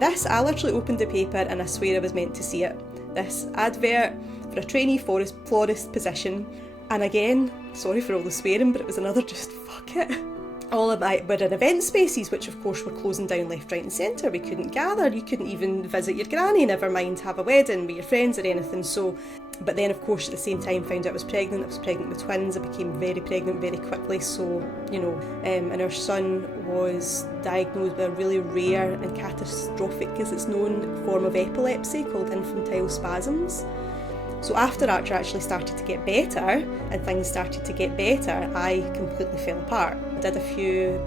I literally opened the paper and I swear I was meant to see it. This advert for a trainee florist position. And again, sorry for all the swearing, but it was another just fuck it. All of my were in event spaces, which of course were closing down left, right and centre. We couldn't gather, you couldn't even visit your granny, never mind have a wedding with your friends or anything. So, but then of course at the same time found out I was pregnant with twins. I became very pregnant very quickly, so and our son was diagnosed with a really rare and catastrophic, as it's known, form of epilepsy called infantile spasms. So after Archer actually started to get better and things started to get better, I completely fell apart. I did a few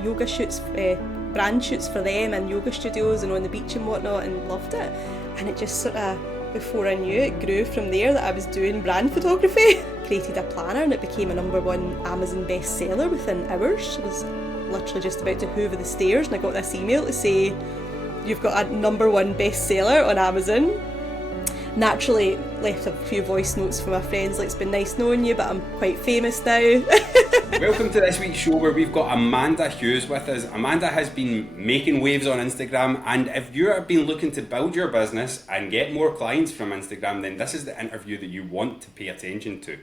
yoga shoots, brand shoots for them in yoga studios and on the beach and whatnot, and loved it. And it just sort of, before I knew it, grew from there that I was doing brand photography. Created a planner and it became a #1 Amazon bestseller within hours. I was literally just about to hoover the stairs and I got this email to say, you've got a #1 bestseller on Amazon. Naturally left a few voice notes for my friends, like, it's been nice knowing you, but I'm quite famous now. Welcome to this week's show where we've got Amanda Hughes with us. Amanda has been making waves on Instagram, and if you have been looking to build your business and get more clients from Instagram, then this is the interview that you want to pay attention to.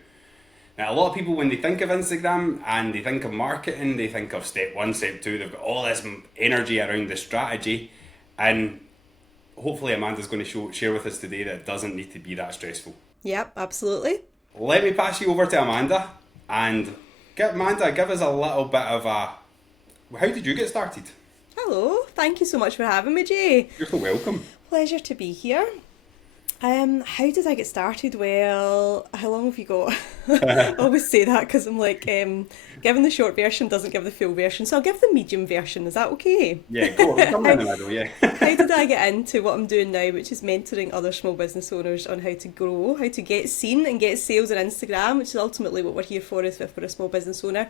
Now, a lot of people, when they think of Instagram and they think of marketing, they think of step 1, step 2, they've got all this energy around the strategy, and hopefully Amanda's going to share with us today that it doesn't need to be that stressful. Yep, absolutely. Let me pass you over to Amanda and give us a little bit of a... How did you get started? Hello, thank you so much for having me, Jay. You're so welcome. Pleasure to be here. How did I get started? Well, how long have you got? I always say that because I'm like, giving the short version doesn't give the full version, so I'll give the medium version. Is that okay? Yeah, go on, come in the middle, yeah. How did I get into what I'm doing now, which is mentoring other small business owners on how to grow, how to get seen and get sales on Instagram, which is ultimately what we're here for if we're a small business owner.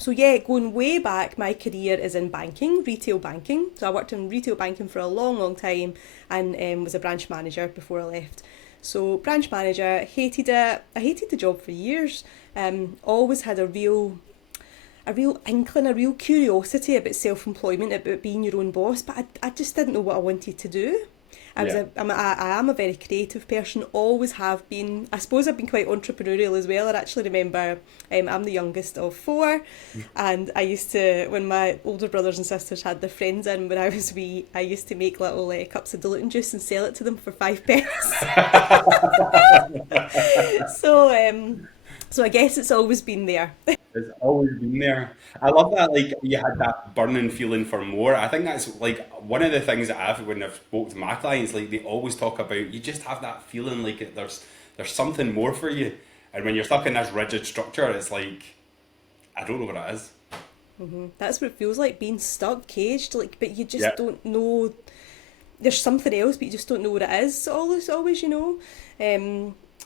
So yeah, going way back, my career is in banking, retail banking. So I worked in retail banking for a long time and was a branch manager before I left. So branch manager, hated it. I hated the job for years. Always had a real inkling, a real curiosity about self-employment, about being your own boss, but I just didn't know what I wanted to do. I am a very creative person, always have been. I suppose I've been quite entrepreneurial as well. I actually remember I'm the youngest of 4, and I used to, when my older brothers and sisters had their friends in when I was wee, I used to make little cups of diluting juice and sell it to them for 5 pence. So I guess it's always been there. It's always been there. I love that, like, you had that burning feeling for more. I think that's like one of the things that when I've spoke to my clients, like, they always talk about, you just have that feeling like there's something more for you. And when you're stuck in this rigid structure, it's like, I don't know what it is. Mm-hmm. That's what it feels like, being stuck, caged, like, but you just don't know. There's something else, but you just don't know what it is. Always,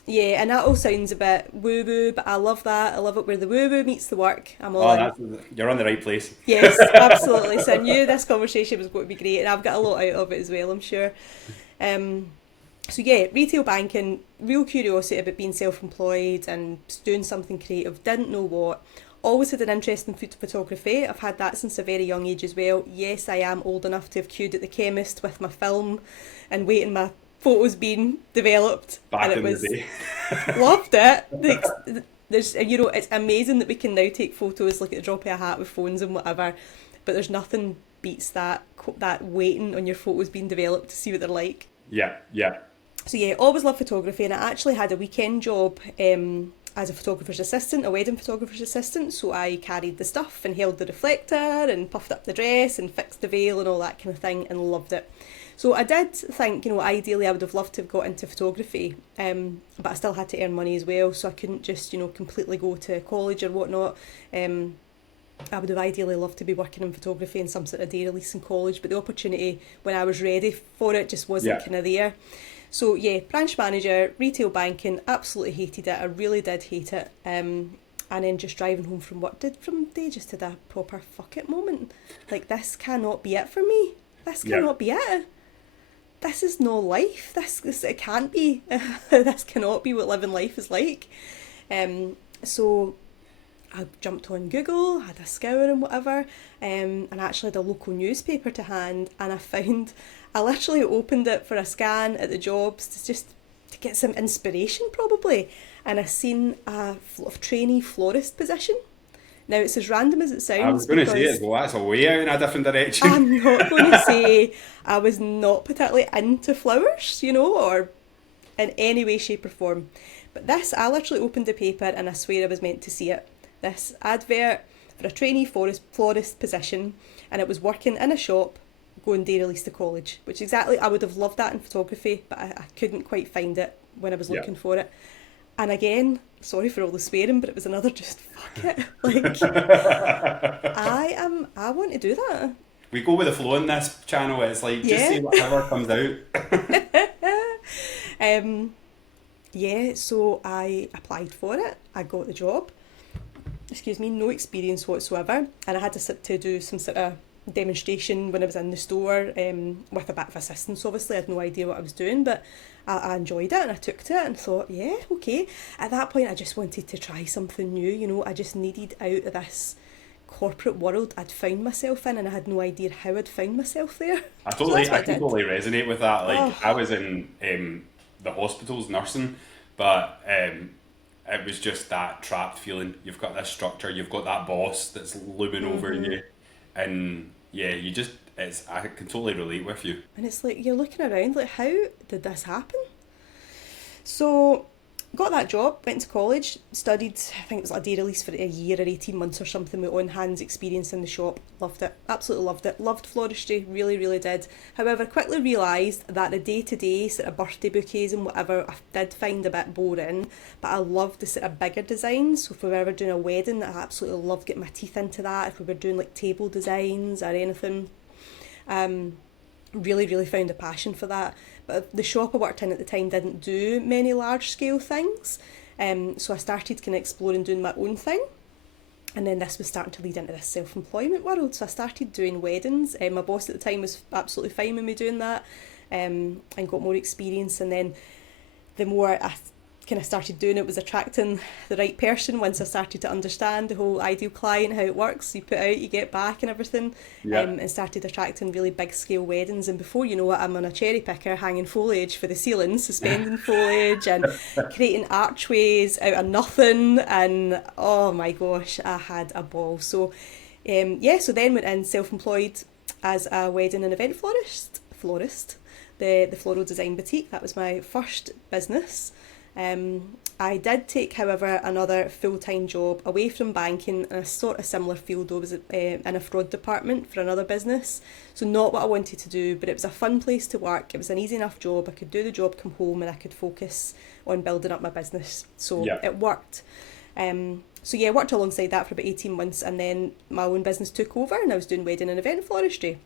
yeah, and that all sounds a bit woo-woo, but I love that. I love it where the woo-woo meets the work. I'm all in. You're on the right place. Yes, absolutely. So I knew this conversation was going to be great, and I've got a lot out of it as well, I'm sure. So yeah, retail banking, real curiosity about being self-employed and doing something creative, didn't know what. Always had an interest in food photography. I've had that since a very young age as well. Yes, I am old enough to have queued at the chemist with my film and waiting my photos being developed. Back and in the day. Loved it. There's, it's amazing that we can now take photos like at the drop of a hat with phones and whatever, but there's nothing beats that waiting on your photos being developed to see what they're like. Yeah. So yeah, always loved photography, and I actually had a weekend job as a photographer's assistant, a wedding photographer's assistant, so I carried the stuff and held the reflector and puffed up the dress and fixed the veil and all that kind of thing, and loved it. So I did think, ideally I would have loved to have got into photography, but I still had to earn money as well, so I couldn't just, completely go to college or whatnot. I would have ideally loved to be working in photography in some sort of day release in college, but the opportunity when I was ready for it just wasn't kind of there. So yeah, branch manager, retail banking, absolutely hated it. I really did hate it. And then just driving home from work, just had a proper fuck it moment. Like, this cannot be it for me. This cannot be it. This is no life. This it can't be. This cannot be what living life is like. So I jumped on Google, had a scour and whatever, and actually had a local newspaper to hand, and I literally opened it for a scan at the jobs to get some inspiration probably, and I seen a trainee florist position. Now, it's as random as it sounds. I was going to say it, well, that's a way out in a different direction. I'm not going to say I was not particularly into flowers, or in any way, shape or form. But I literally opened the paper and I swear I was meant to see it. This advert for a trainee florist position, and it was working in a shop going day release to college, which exactly, I would have loved that in photography, but I couldn't quite find it when I was looking for it. And again, sorry for all the swearing, but it was another just fuck it. I want to do that. We go with the flow in this channel. It's like, just say whatever comes out. So I applied for it. I got the job. No experience whatsoever. And I had to do some sort of demonstration when I was in the store with a bit of assistance, obviously. I had no idea what I was doing, but I enjoyed it and I took to it and thought, yeah, okay. At that point, I just wanted to try something new, I just needed out of this corporate world I'd found myself in, and I had no idea how I'd found myself there. I totally resonate with that. I was in the hospitals nursing, but it was just that trapped feeling. You've got this structure, you've got that boss that's looming over you, and I can totally relate with you. And it's like, you're looking around like, how did this happen? So got that job, went to college, studied, I think it was like a day release for a year or 18 months or something, with on-hands experience in the shop. Loved it, absolutely loved it. Loved floristry, really, really did. However, quickly realised that the day-to-day sort of birthday bouquets and whatever I did find a bit boring, but I loved the sort of bigger designs. So if we were ever doing a wedding, I absolutely loved getting my teeth into that. If we were doing like table designs or anything, really, really found a passion for that. But the shop I worked in at the time didn't do many large scale things, so I started kind of exploring doing my own thing, and then this was starting to lead into this self-employment world. So I started doing weddings. My boss at the time was absolutely fine with me doing that, and got more experience. And then the more I kind of started doing it, was attracting the right person once I started to understand the whole ideal client, how it works. You put out, you get back and everything, and started attracting really big scale weddings. And before you know it, I'm on a cherry picker hanging foliage for the ceiling, suspending foliage and creating archways out of nothing, and oh my gosh, I had a ball. So so then went in self-employed as a wedding and event florist, the Floral Design Boutique. That was my first business. I did take, however, another full-time job away from banking in a sort of similar field. I was in a fraud department for another business, so not what I wanted to do, but it was a fun place to work. It was an easy enough job. I could do the job, come home, and I could focus on building up my business. So it worked. Worked alongside that for about 18 months, and then my own business took over and I was doing wedding and event floristry.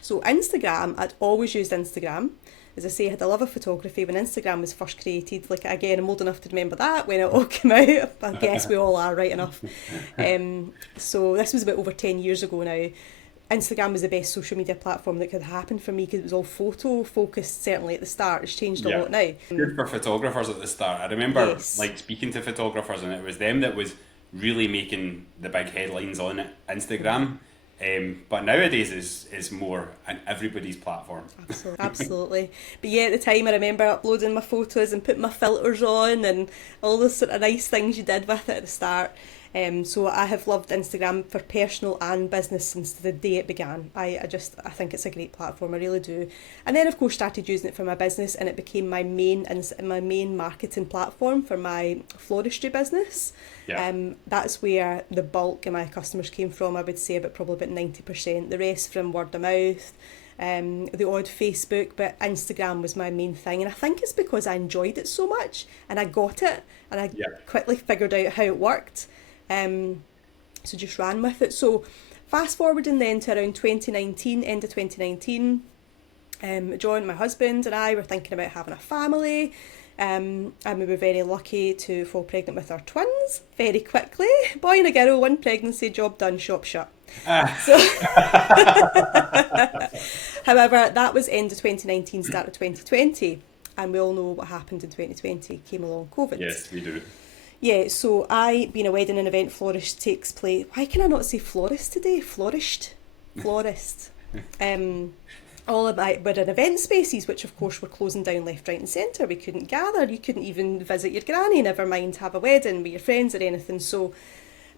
So Instagram, I'd always used Instagram. As I say, I had a love of photography when Instagram was first created. Again, I'm old enough to remember that when it all came out. I guess we all are, right enough. So this was about over 10 years ago now. Instagram was the best social media platform that could happen for me because it was all photo focused, certainly at the start. It's changed a lot now. Good for photographers at the start. I remember speaking to photographers, and it was them that was really making the big headlines on it, Instagram. But nowadays is more on everybody's platform. Absolutely. But at the time I remember uploading my photos and putting my filters on and all those sort of nice things you did with it at the start. So I have loved Instagram for personal and business since the day it began. I think it's a great platform, I really do. And then of course started using it for my business, and it became my main marketing platform for my floristry business. That's where the bulk of my customers came from. I would say probably about 90%. The rest from word of mouth, the odd Facebook, but Instagram was my main thing. And I think it's because I enjoyed it so much and I got it, and I quickly figured out how it worked. So just ran with it. So fast forwarding then to around 2019, end of 2019, John, my husband, and I were thinking about having a family, and we were very lucky to fall pregnant with our twins very quickly. Boy and a girl, one pregnancy, job done, shop shut. So, however, that was end of 2019, start of 2020, and we all know what happened in 2020. Came along COVID. Yes, we do. Yeah, so I, being a wedding and event florist, takes place. Why can I not say florist today? Florist. Um, all of my, we're in event spaces, which of course were closing down left, right, and centre. We couldn't gather. You couldn't even visit your granny. Never mind have a wedding with your friends or anything. So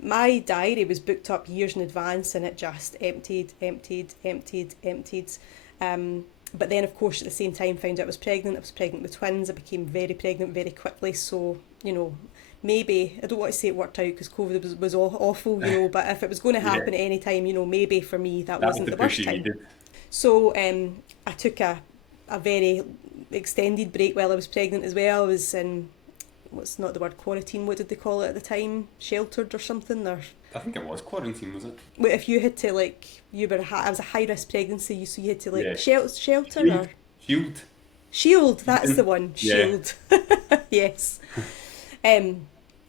my diary was booked up years in advance, and it just emptied. But then, of course, at the same time, found out I was pregnant. I was pregnant with twins. I became very pregnant very quickly. So, maybe, I don't want to say it worked out because COVID was awful, but if it was going to happen Yeah, at any time, maybe for me that that was wasn't the the push worst you time. needed. So I took a very extended break while I was pregnant as well. I was in, what's not the word, quarantine, what did they call it at the time? Sheltered or something? Or I think it was quarantine, was it? wait, if you had to I was a high risk pregnancy, so you had to Yeah. shelter Shield. or Shield. shield. That's the one. Yeah. Shield. Yes.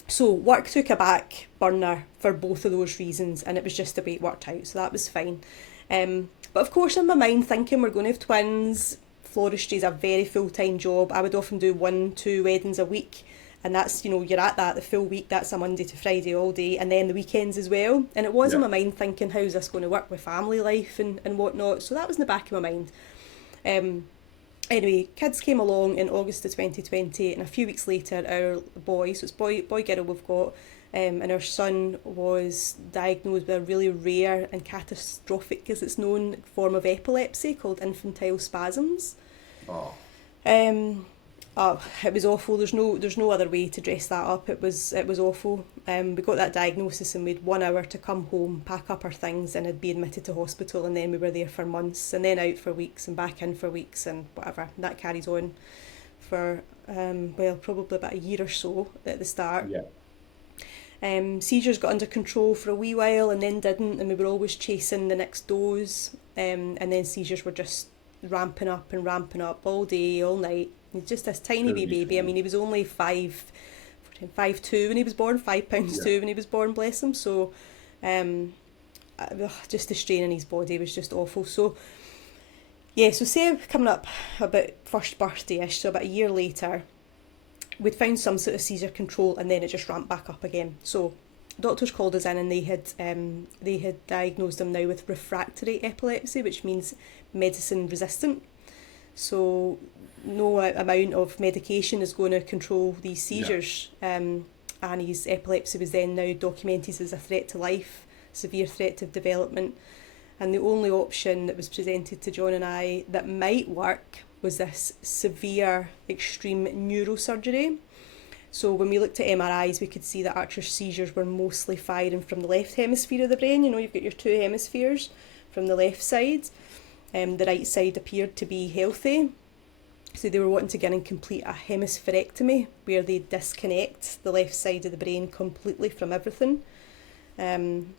So work took a back burner for both of those reasons, and it was just the way it worked out, so that was fine. But of course, in my mind, thinking we're going to have twins, floristry is a very full time job. I would often do 1-2 weddings a week, and that's, you're at that the full week. That's a Monday to Friday all day, and then the weekends as well. And it was in Yeah. my mind thinking, how's this going to work with family life and whatnot. So that was in the back of my mind. Anyway, kids came along in August of 2020, and a few weeks later, our boy, so it's boy girl we've got, and our son was diagnosed with a really rare and catastrophic, as it's known, form of epilepsy called infantile spasms. Oh. It was awful. There's no other way to dress that up. It was awful. We got that diagnosis and we had 1 hour to come home, pack up our things, and had be admitted to hospital. And then we were there for months, and then out for weeks, and back in for weeks, and whatever. And that carries on for probably about a year or so at the start. Yeah. Seizures got under control for a wee while, and then didn't, and we were always chasing the next dose. And then seizures were just ramping up all day, all night. He's just this tiny wee baby. I mean, he was only 5'2" when he was born, 5 pounds 2 when he was born, bless him. So, just the strain in his body was just awful. So, yeah, so say coming up about first birthday-ish, so about a year later, we'd found some sort of seizure control, and then it just ramped back up again. So, doctors called us in, and they had diagnosed him now with refractory epilepsy, which means medicine resistant. So no amount of medication is going to control these seizures. And his epilepsy was then now documented as a threat to life, severe threat to development. And the only option that was presented to John and I that might work was this severe, extreme neurosurgery. So when we looked at MRIs, we could see that Archer's seizures were mostly firing from the left hemisphere of the brain. You've got your 2 hemispheres from the left side. The right side appeared to be healthy. So they were wanting to get in and complete a hemispherectomy where they disconnect the left side of the brain completely from everything, in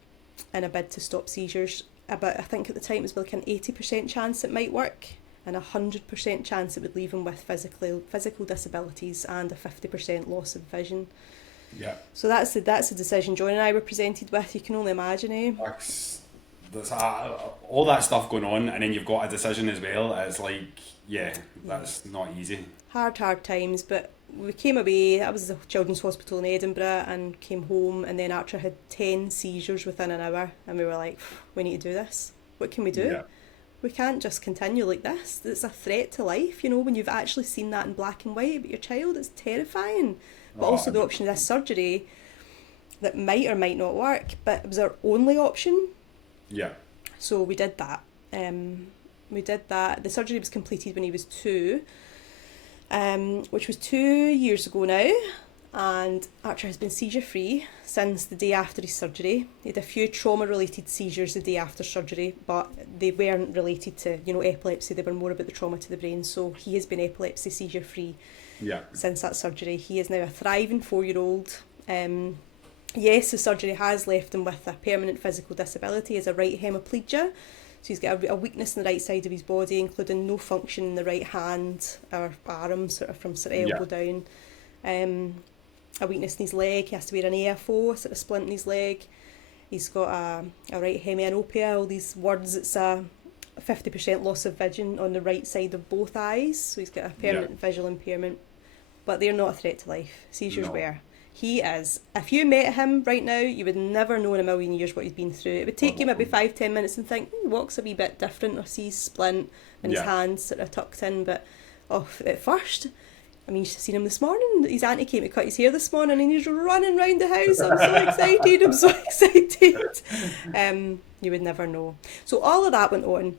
a bid to stop seizures. But I think at the time it was like an 80% chance it might work, and 100% chance it would leave him with physical disabilities and a 50% loss of vision. Yeah. So that's the decision John and I were presented with. You can only imagine, eh? There's all that stuff going on, and then you've got a decision as well. It's like, that's not easy. Hard times, but we came away. I was at the Children's Hospital in Edinburgh and came home, and then Archer had 10 seizures within an hour, and we were like, we need to do this. What can we do? Yeah. We can't just continue like this. It's a threat to life, when you've actually seen that in black and white about your child. It's terrifying. But also the option of this surgery that might or might not work, but it was our only option. Yeah. So we did that. The surgery was completed when he was 2, which was 2 years ago now. And Archer has been seizure free since the day after his surgery. He had a few trauma related seizures the day after surgery, but they weren't related to epilepsy. They were more about the trauma to the brain. So he has been epilepsy seizure free since that surgery. He is now a thriving 4-year-old. Yes, the surgery has left him with a permanent physical disability as a right hemiplegia. So he's got a weakness in the right side of his body, including no function in the right hand or arm, sort of from elbow down. A weakness in his leg. He has to wear an AFO, sort of splint in his leg. He's got a right hemianopia, all these words. It's a 50% loss of vision on the right side of both eyes. So he's got a permanent visual impairment. But they're not a threat to life. Seizures were. He is. If you met him right now, you would never know in a million years what he's been through. It would take you maybe 5-10 minutes and think, he walks a wee bit different, or sees splint and his hands sort of tucked in. But at first, I mean, you should have seen him this morning. His auntie came to cut his hair this morning and he's running round the house. I'm so excited. I'm so excited. You would never know. So all of that went on.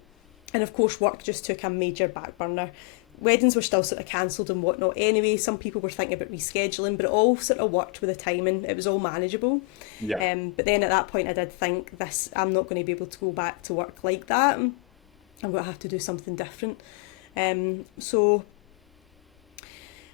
And of course, work just took a major back burner. Weddings were still sort of cancelled and whatnot anyway. Some people were thinking about rescheduling, but it all sort of worked with the timing. It was all manageable. But then at that point I did think, I'm not going to be able to go back to work like that. I'm going to have to do something different. So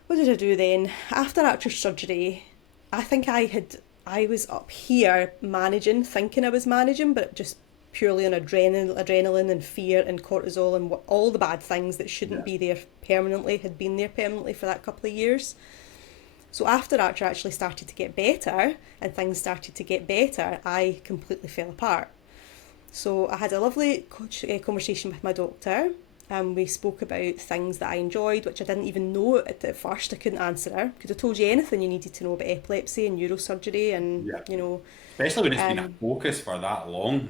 what did I do then? After Archer's surgery, I think I was up here managing, thinking I was managing, but just purely on adrenaline and fear and cortisol and all the bad things that shouldn't be there permanently had been there permanently for that couple of years. So after Archer actually started to get better and things started to get better, I completely fell apart. So I had a lovely conversation with my doctor, and we spoke about things that I enjoyed, which I didn't even know at first. I couldn't answer her. Could have told you anything you needed to know about epilepsy and neurosurgery and, you know. Especially when it's been a focus for that long.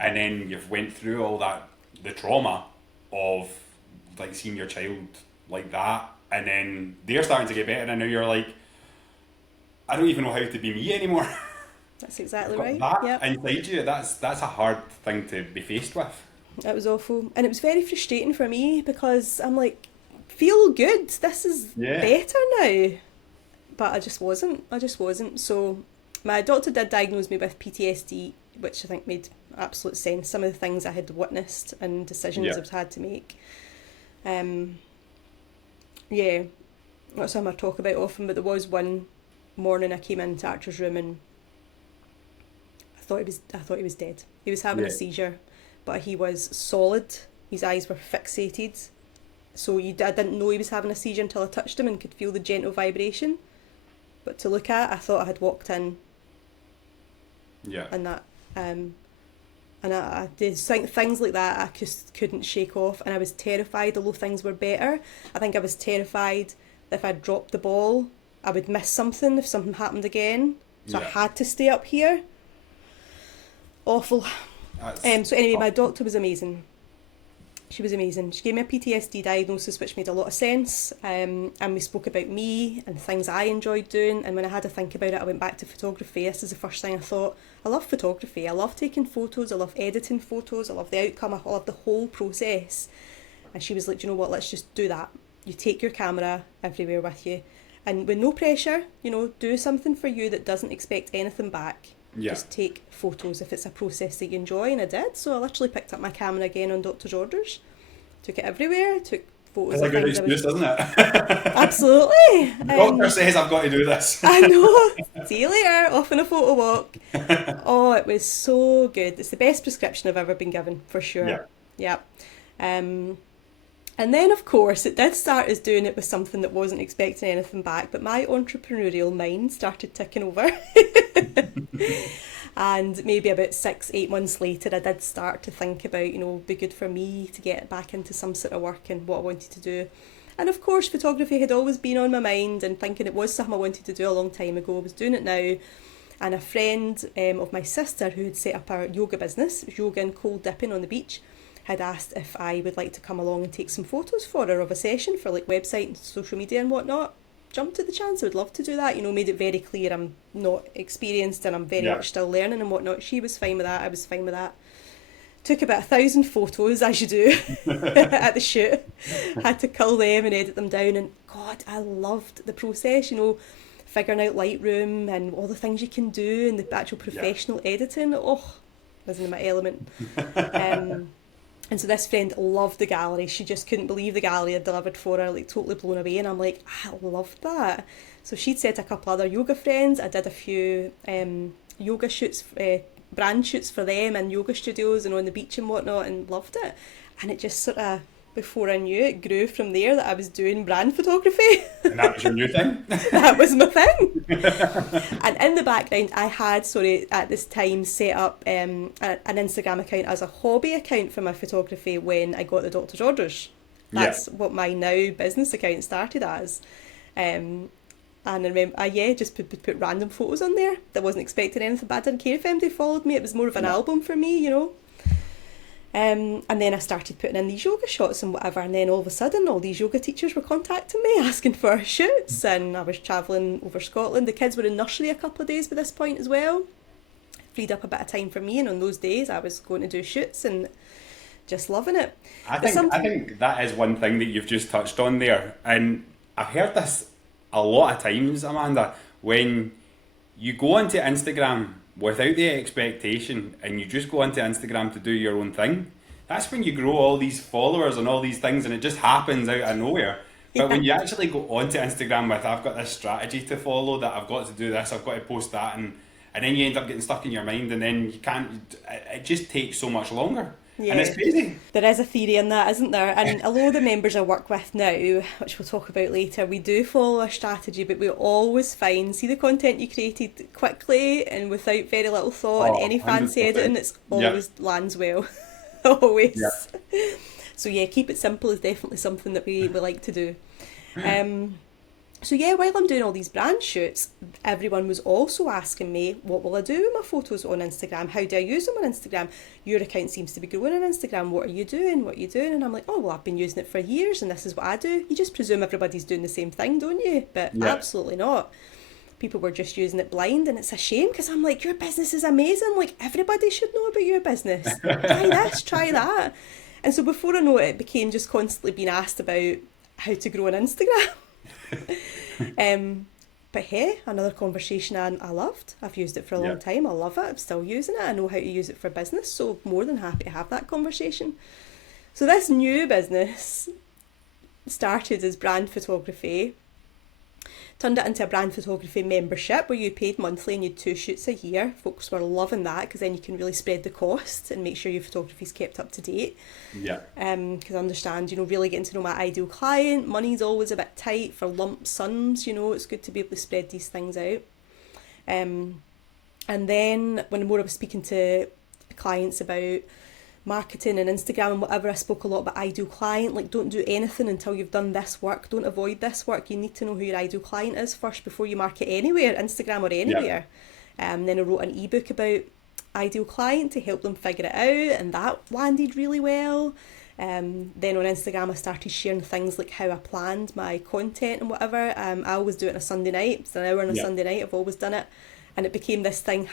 And then you've went through all that, the trauma of like seeing your child like that, and then they're starting to get better, and now you're like, I don't even know how to be me anymore. That's exactly right. That inside you, that's a hard thing to be faced with. It was awful, and it was very frustrating for me because I'm like, feel good, this is better now, but I just wasn't. So my doctor did diagnose me with PTSD, which I think made absolute sense. Some of the things I had witnessed and decisions I've had to make. Not something I talk about often, but there was one morning I came into Archer's room and I thought he was dead. He was having a seizure, but he was solid. His eyes were fixated. So I didn't know he was having a seizure until I touched him and could feel the gentle vibration. But to look at, I thought I had walked in. And that, and I did things like that I just couldn't shake off, and I was terrified, although things were better. I think I was terrified that if I dropped the ball, I would miss something if something happened again. So I had to stay up here. Awful. So anyway, my doctor was amazing. She was amazing. She gave me a PTSD diagnosis, which made a lot of sense. And we spoke about me and things I enjoyed doing. And when I had to think about it, I went back to photography. This is the first thing I thought. I love photography. I love taking photos. I love editing photos. I love the outcome. I love the whole process. And she was like, do you know what? Let's just do that. You take your camera everywhere with you. And with no pressure, do something for you that doesn't expect anything back. Just take photos if it's a process that you enjoy, and I did. So I literally picked up my camera again on doctor's orders, took it everywhere, took photos. That's a good excuse, doesn't it? Absolutely. The doctor says I've got to do this. I know. See you later, off on a photo walk. Oh, it was so good. It's the best prescription I've ever been given, for sure. Yeah. And then, of course, it did start as doing it with something that wasn't expecting anything back, but my entrepreneurial mind started ticking over. And maybe about 6-8 months later, I did start to think about, it'd be good for me to get back into some sort of work and what I wanted to do. And of course, photography had always been on my mind, and thinking it was something I wanted to do a long time ago. I was doing it now. And a friend of my sister, who had set up a yoga business, yoga and cold dipping on the beach, had asked if I would like to come along and take some photos for her of a session for like website and social media and whatnot. Jumped at the chance. I would love to do that. Made it very clear I'm not experienced and I'm very much still learning and whatnot. She was fine with that. I was fine with that. Took about 1,000 photos, as you do, at the shoot. Had to cull them and edit them down, and God, I loved the process. Figuring out Lightroom and all the things you can do and the actual professional editing. Oh, I was in my element. And so this friend loved the gallery. She just couldn't believe the gallery I'd delivered for her, like totally blown away. And I'm like, I loved that. So she'd set a couple other yoga friends. I did a few yoga shoots, brand shoots for them in yoga studios and on the beach and whatnot, and loved it. And it just sort of, before I knew it, grew from there that I was doing brand photography. And that was your new thing? That was my thing. And in the background, I had, at this time, set up an Instagram account as a hobby account for my photography when I got the doctor's orders. That's what my now business account started as. And I remember, just put random photos on there. I wasn't expecting anything, but I didn't care if anybody followed me. It was more of an album for me, you know. And then I started putting in these yoga shots and whatever, and then all of a sudden all these yoga teachers were contacting me asking for shoots, and I was travelling over Scotland. The kids were in nursery a couple of days by this point as well. Freed up a bit of time for me, and on those days I was going to do shoots and just loving it. I think that is one thing that you've just touched on there, and I've heard this a lot of times, Amanda, when you go onto Instagram without the expectation and you just go onto Instagram to do your own thing, that's when you grow all these followers and all these things, and it just happens out of nowhere. But when you actually go onto Instagram with, I've got this strategy to follow, that I've got to do this, I've got to post that, and then you end up getting stuck in your mind, and then you can't, it just takes so much longer. Yeah. And it's crazy. There is a theory in that, isn't there? And a lot of the members I work with now, which we'll talk about later, we do follow a strategy, but we always see the content you created quickly and without very little thought and any fancy 100%. Editing, it's always lands well. Always. Yeah. So yeah, keep it simple is definitely something that we like to do. So yeah, while I'm doing all these brand shoots, everyone was also asking me, what will I do with my photos on Instagram? How do I use them on Instagram? Your account seems to be growing on Instagram. What are you doing? And I'm like, oh, well, I've been using it for years and this is what I do. You just presume everybody's doing the same thing, don't you? But absolutely not. People were just using it blind, and it's a shame because I'm like, your business is amazing. Like, everybody should know about your business. Try this, try that. And so before I know it, it became just constantly being asked about how to grow an Instagram. But hey, another conversation I loved. I've used it for a long time. I love it. I'm still using it. I know how to use it for business, so more than happy to have that conversation. So this new business started as brand photography, turned it into a brand photography membership where you paid monthly and you had 2 shoots a year. Folks were loving that because then you can really spread the costs and make sure your photography's kept up to date. Yeah. Because I understand, really getting to know my ideal client, money's always a bit tight for lump sums, it's good to be able to spread these things out. And then when I was speaking to clients about marketing and Instagram and whatever, I spoke a lot about ideal client. Like, don't do anything until you've done this work. Don't avoid this work. You need to know who your ideal client is first before you market anywhere, Instagram or anywhere. Then I wrote an ebook about ideal client to help them figure it out, and that landed really well. Then on Instagram I started sharing things like how I planned my content and whatever. I always do it on a Sunday night. It's an hour on a Sunday night. I've always done it. And it became this thing,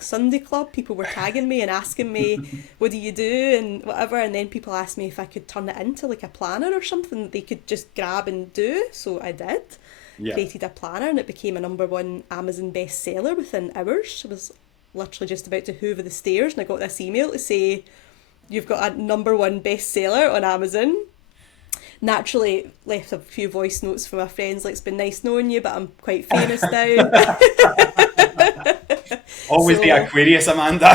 #Sunday Club. People were tagging me and asking me, what do you do and whatever. And then people asked me if I could turn it into like a planner or something that they could just grab and do. So I did. Created a planner, and it became a #1 Amazon bestseller within hours. I was literally just about to hoover the stairs and I got this email to say, you've got a #1 bestseller on Amazon. Naturally left a few voice notes for my friends, like, it's been nice knowing you, but I'm quite famous now. Always the Aquarius, Amanda.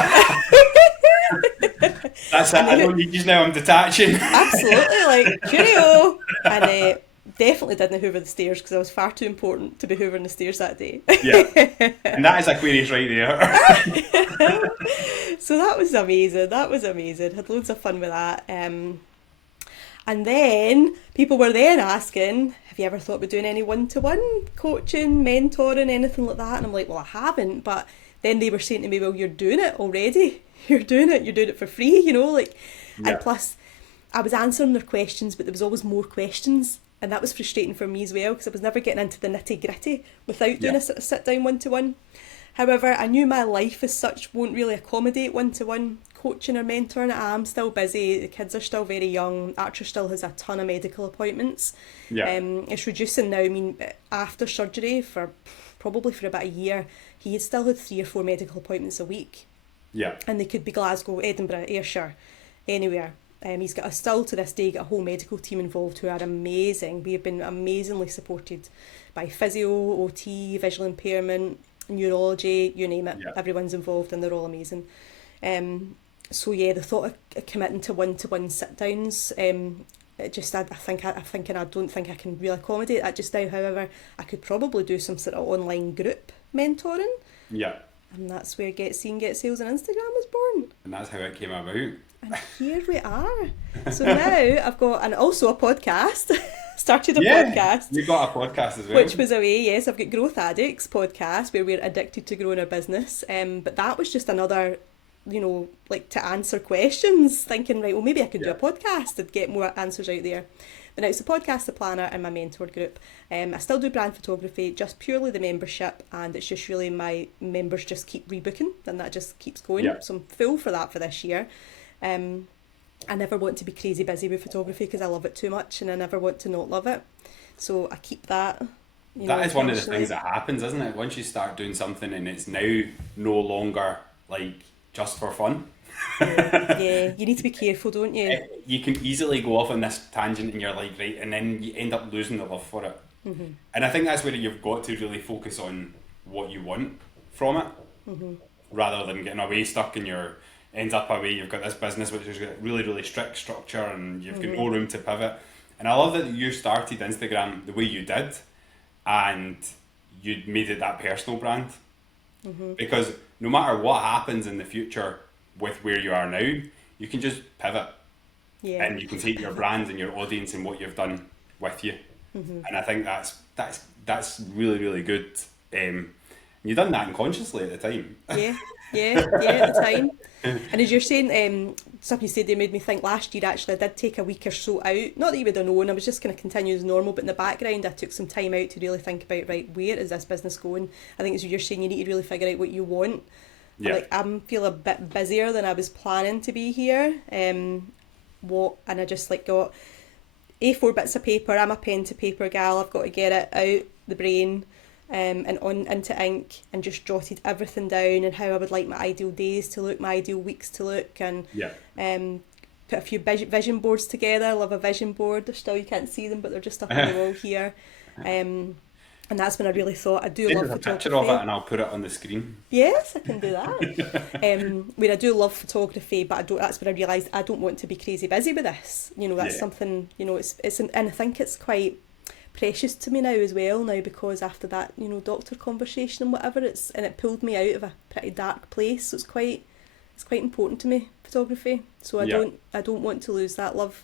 That's it, I don't need you now, I'm detaching. Absolutely, like, cheerio. And definitely didn't hoover the stairs because I was far too important to be hoovering the stairs that day. And that is Aquarius right there. So that was amazing. Had loads of fun with that. And then people were then asking, have you ever thought about doing any one-to-one coaching, mentoring, anything like that? And I'm like, well, I haven't. But then they were saying to me, well, you're doing it already. You're doing it for free, And plus, I was answering their questions, but there was always more questions. And that was frustrating for me as well, because I was never getting into the nitty-gritty without doing a sit-down one-to-one. However, I knew my life as such won't really accommodate one-to-one coaching or mentoring. I am still busy, the kids are still very young, Archer still has a ton of medical appointments. It's reducing now. I mean, after surgery, probably for about a year, he had still had 3 or 4 medical appointments a week. And they could be Glasgow, Edinburgh, Ayrshire, anywhere. He's still to this day got a whole medical team involved who are amazing. We have been amazingly supported by physio, OT, visual impairment, neurology, you name it. Everyone's involved and they're all amazing. So yeah, the thought of committing to one-to-one sit-downs, I'm thinking I don't think I can really accommodate that just now. However, I could probably do some sort of online group mentoring. And that's where Get Seen, Get Sales on Instagram was born. And that's how it came about. And here we are. So now I've got, and also a podcast. started a Yeah, podcast. you got a podcast as well. Which was away, yes. I've got Growth Addicts podcast where we're addicted to growing our business. But that was just another, like to answer questions, thinking, right, well, maybe I could do a podcast and get more answers out there. But now it's the podcast, the planner, and my mentor group. I still do brand photography, just purely the membership, and it's just really my members just keep rebooking, and that just keeps going. Yeah. So I'm full for that for this year. I never want to be crazy busy with photography because I love it too much, and I never want to not love it. So I keep that. That is one of the things that happens, isn't it? Once you start doing something and it's now no longer like just for fun. Yeah, you need to be careful, don't you? You can easily go off on this tangent and you're like, right, and then you end up losing the love for it. Mm-hmm. And I think that's where you've got to really focus on what you want from it, rather than getting away stuck in ends up away. You've got this business which has got really, really strict structure and you've got no room to pivot. And I love that you started Instagram the way you did and you made it that personal brand. Because no matter what happens in the future with where you are now, you can just pivot. Yeah. And you can take your brand and your audience and what you've done with you. And I think that's really, really good. You done that unconsciously at the time. Yeah, at the time. And as you're saying, something you said there made me think last year actually I did take a week or so out. Not that you would have known, I was just going to continue as normal, but in the background I took some time out to really think about, right, where is this business going? I think as you're saying, you need to really figure out what you want. Yeah. Like I'm feeling a bit busier than I was planning to be here. And I just like got A4 bits of paper. I'm a pen to paper gal. I've got to get it out the brain. And on into ink, and just jotted everything down and how I would like my ideal days to look, my ideal weeks to look, and put a few vision boards together. I love a vision board. They're still, you can't see them, but they're just up on the wall here. And that's when I really thought I do love photography. A picture of it and I'll put it on the screen. Yes, I can do that. Where I do love photography, but that's when I realised I don't want to be crazy busy with this. That's something, it's and I think it's quite precious to me now as well because after that doctor conversation and whatever, it pulled me out of a pretty dark place, so it's quite important to me, photography, so I don't want to lose that love,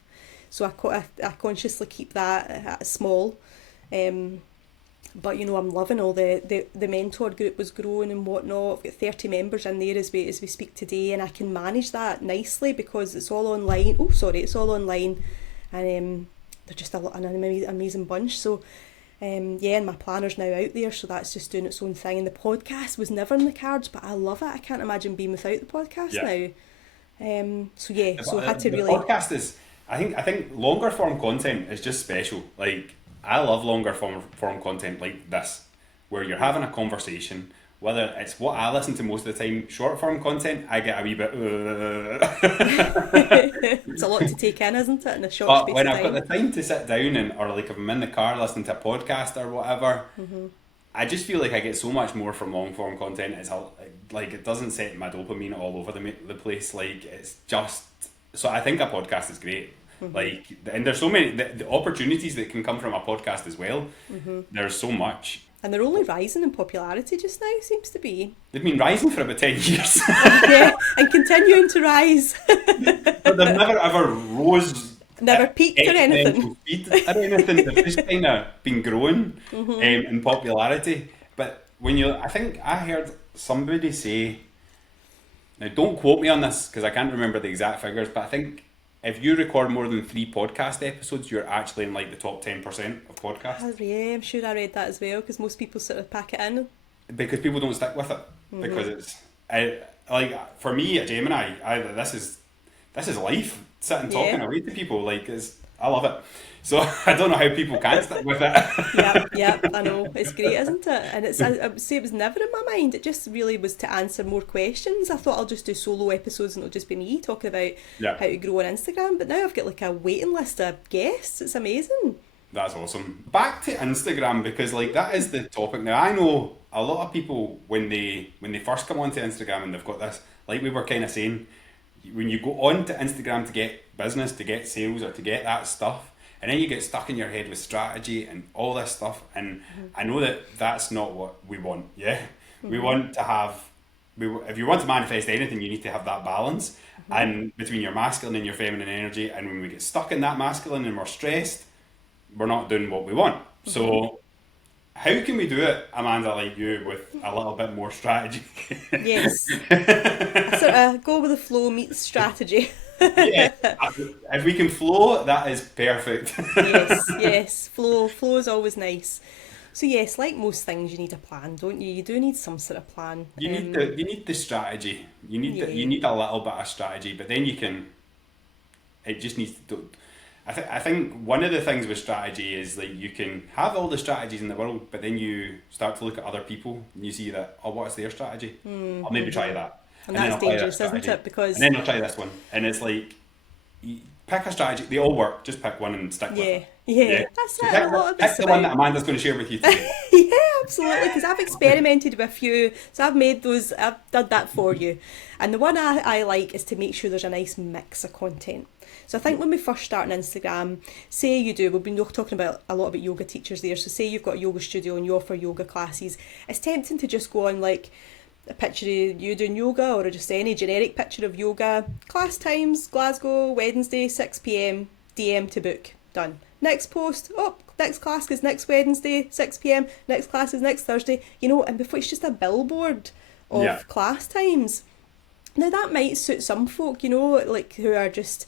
so I consciously keep that at small, but I'm loving all the mentor group was growing and whatnot. I've got 30 members in there as we speak today, and I can manage that nicely because it's all online. It's all online, and they're just an amazing bunch. So, and my planner's now out there, so that's just doing its own thing. And the podcast was never in the cards, but I love it. I can't imagine being without the podcast now. So I had to really. The podcast is, I think longer form content is just special. Like I love longer form content like this, where you're having a conversation. Whether it's what I listen to most of the time, short form content, I get a wee bit. It's a lot to take in, isn't it? In a short but space of when time. I've got the time to sit down or like if I'm in the car listening to a podcast or whatever, I just feel like I get so much more from long form content. It's like it doesn't set my dopamine all over the place. Like it's just so I think a podcast is great. Like, and there's so many the opportunities that can come from a podcast as well. There's so much. And they're only rising in popularity just now, seems to be. They've been rising for about 10 years. Yeah, and continuing to rise. But they've never ever rose. Never peaked or anything. They've just kind of been growing in popularity. But I think I heard somebody say, now don't quote me on this because I can't remember the exact figures, but I think if you record more than 3 podcast episodes, you're actually in like the top 10% of podcasts. Oh, yeah, I'm sure I read that as well, because most people sort of pack it in. Because people don't stick with it. Because it's, like, for me, a Gemini, this is life. Sitting talking away to people, like, I love it. So I don't know how people can't stick with it. Yeah, I know. It's great, isn't it? And I would say it was never in my mind. It just really was to answer more questions. I thought I'll just do solo episodes and it'll just be me talking about how to grow on Instagram. But now I've got like a waiting list of guests. It's amazing. That's awesome. Back to Instagram, because like that is the topic. Now I know a lot of people when they first come onto Instagram and they've got this, like we were kind of saying, when you go on to Instagram to get business, to get sales, or to get that stuff, and then you get stuck in your head with strategy and all this stuff. And I know that that's not what we want. Yeah, we want to have. If you want to manifest anything, you need to have that balance and between your masculine and your feminine energy. And when we get stuck in that masculine and we're stressed, we're not doing what we want. So how can we do it, Amanda, like you, with a little bit more strategy? Yes. I sort of go with the flow meets strategy. Yeah, if we can flow, that is perfect. Yes. Flow is always nice. So yes, like most things, you need a plan, don't you? You do need some sort of plan. You need the strategy. You Yeah. need a little bit of strategy, but then you can. It just needs to. I think one of the things with strategy is like you can have all the strategies in the world, but then you start to look at other people and you see that, oh, what's their strategy? I'll maybe try that, And then that's I'll try that dangerous, isn't strategy, it? Because and then I'll try this one, and it's like you pick a strategy. They all work. Just pick one and stick with it. yeah, that's So it. And a lot of pick it's the one that about Amanda's going to share with you today. yeah, absolutely. Because I've experimented with a few, so I've made those. I've done that for you. And the one I like is to make sure there's a nice mix of content. So I think when we first start on Instagram, say you do, we've been talking about a lot about yoga teachers there. So say you've got a yoga studio and you offer yoga classes, it's tempting to just go on like a picture of you doing yoga or just any generic picture of yoga. Class times, Glasgow, Wednesday, 6 p.m, DM to book. Done. Next post, oh, next class is next Wednesday, 6 p.m, next class is next Thursday. You know, and before it's just a billboard of Yeah. class times. Now that might suit some folk, you know, like who are just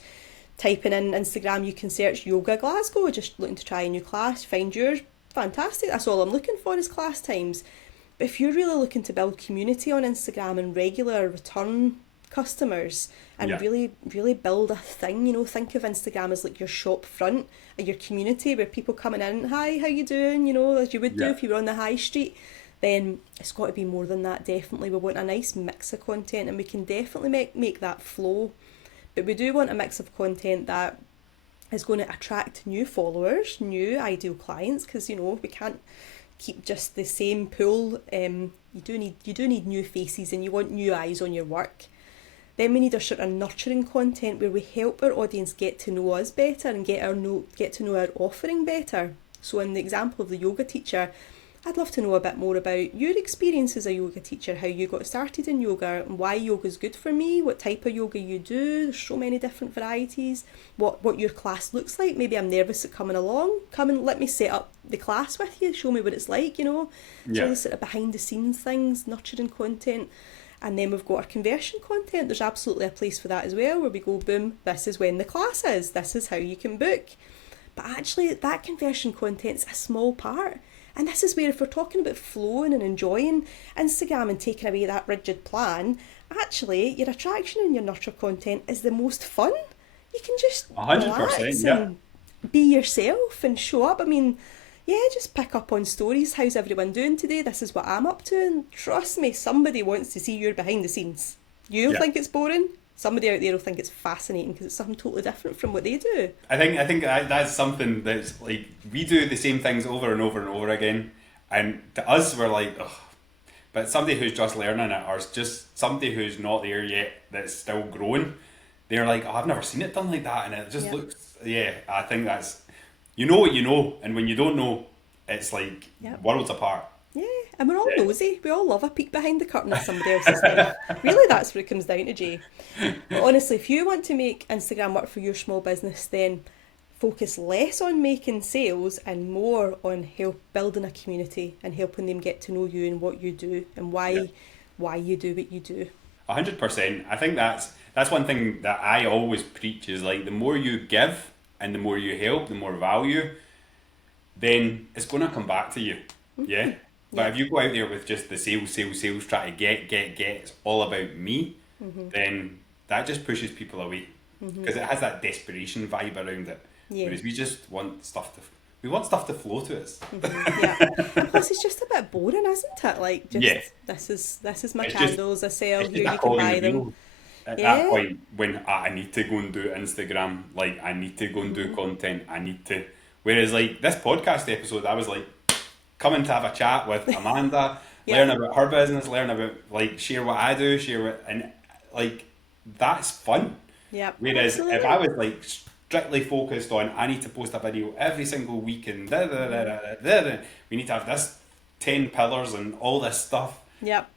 typing in Instagram, you can search Yoga Glasgow, just looking to try a new class, find yours. Fantastic, that's all I'm looking for is class times. But if you're really looking to build community on Instagram and regular return customers and Yeah. really build a thing, you know, think of Instagram as like your shop front, your community where people coming in, hi, how you doing, you know, as you would do Yeah. if you were on the high street. Then it's got to be more than that, definitely. We want a nice mix of content and we can definitely make that flow. But we do want a mix of content that is going to attract new followers, new ideal clients, because you know we can't keep just the same pool. You do need new faces, and you want new eyes on your work. Then we need our sort of nurturing content where we help our audience get to know us better and get to know our offering better. So in the example of the yoga teacher, I'd love to know a bit more about your experience as a yoga teacher, how you got started in yoga and why yoga is good for me, what type of yoga you do, there's so many different varieties, what your class looks like. Maybe I'm nervous at coming along, come and let me set up the class with you, show me what it's like, you know. So all Yeah. the sort of behind the scenes things, nurturing content. And then we've got our conversion content. There's absolutely a place for that as well, where we go, boom, this is when the class is, this is how you can book. But actually that conversion content's a small part. And this is where if we're talking about flowing and enjoying Instagram and taking away that rigid plan, actually your attraction and your nurture content is the most fun. You can just 100%. relax Yeah. and be yourself and show up. I mean, yeah, just pick up on stories. How's everyone doing today? This is what I'm up to. And trust me, somebody wants to see your behind the scenes. You'll Yeah. think it's boring. Somebody out there will think it's fascinating because it's something totally different from what they do. I think that's something that's like we do the same things over and over and over again, and to us we're like, ugh. But somebody who's just learning it, or just somebody who's not there yet, that's still growing, they're like, oh, I've never seen it done like that, and it just Yeah. looks. Yeah, I think that's you know what you know, and when you don't know, it's like Yep. worlds apart. Yeah, and we're all Yeah. nosy. We all love a peek behind the curtain of somebody else's life. Really, that's what it comes down to, Jay. But honestly, if you want to make Instagram work for your small business, then focus less on making sales and more on help building a community and helping them get to know you and what you do and why you do what you do. 100%. I think that's one thing that I always preach is like the more you give and the more you help, the more value, then it's going to come back to you. Yeah. But Yeah. if you go out there with just the sales, try to get, it's all about me, then that just pushes people away because it has that desperation vibe around it. Yeah. Whereas we just want we want stuff to flow to us. Yeah, and plus it's just a bit boring, isn't it? Like, just Yeah. this is my It's just- candles. I sell It's here. just You a can cog in buy the them. wheel. At Yeah. that point, when I need to go and do Instagram, like I need to go and do content, I need to. Whereas, like this podcast episode, I was like coming to have a chat with Amanda, Yeah. learn about her business, learn about like share what I do, and like that's fun. Yeah. Whereas absolutely. if I was like strictly focused on I need to post a video every single week and we need to have this 10 pillars and all this stuff, Yep.